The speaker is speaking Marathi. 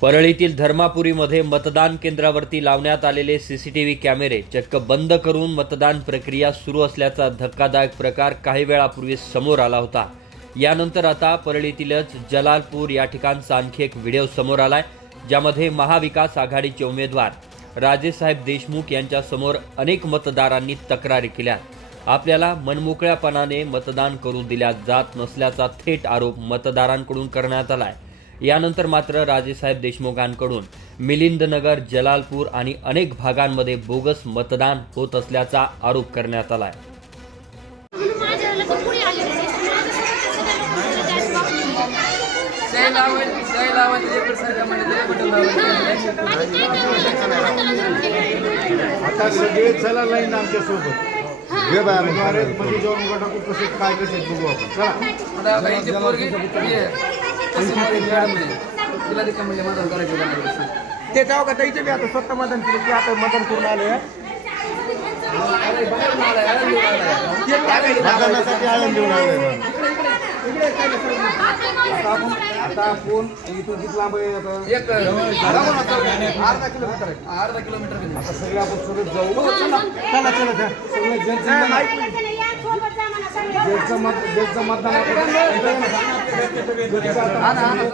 परळीतील धर्मापुरीमध्ये मतदान केंद्रावरती लावण्यात आलेले सीसीटीव्ही कॅमेरे चक्क बंद करून मतदान प्रक्रिया सुरू असल्याचा धक्कादायक प्रकार काही वेळापूर्वी समोर आला होता. यानंतर आता परळीतीलच जलालपूर या ठिकाणचा आणखी एक व्हिडिओ समोर आलाय ज्यामध्ये महाविकास आघाडीचे उमेदवार राजेसाहेब देशमुख यांच्यासमोर अनेक मतदारांनी तक्रारी केल्या आपल्याला मनमोकळ्यापणाने मतदान करू दिल्या जात नसल्याचा थेट आरोप मतदारांकडून करण्यात आलाय. यानंतर मात्र राजेसाहेब देशमुखांकडून मिलिंदनगर जलालपूर आणि अनेक भागांमध्ये बोगस मतदान होत असल्याचा आरोप करण्यात आलाय. आता सगळे चला लाईन आमच्यासोबत मध्ये जाऊन कसे काय कसे बघू आपण. चला. तिला ते म्हणजे मतदान करायचं होतं. ते जाऊ का त्याचे बी आता स्वतः मतदान केलं की आता मतदान करून आले अरे बाहेरून आलाय, आले आता आपण इथून किती लांब आहे आता? एक अर्धा किलोमीटर. आहे. अर्धा किलोमीटर सगळे आपण सोबत जाऊ. चला चला चला. सगळे मतदान आपण-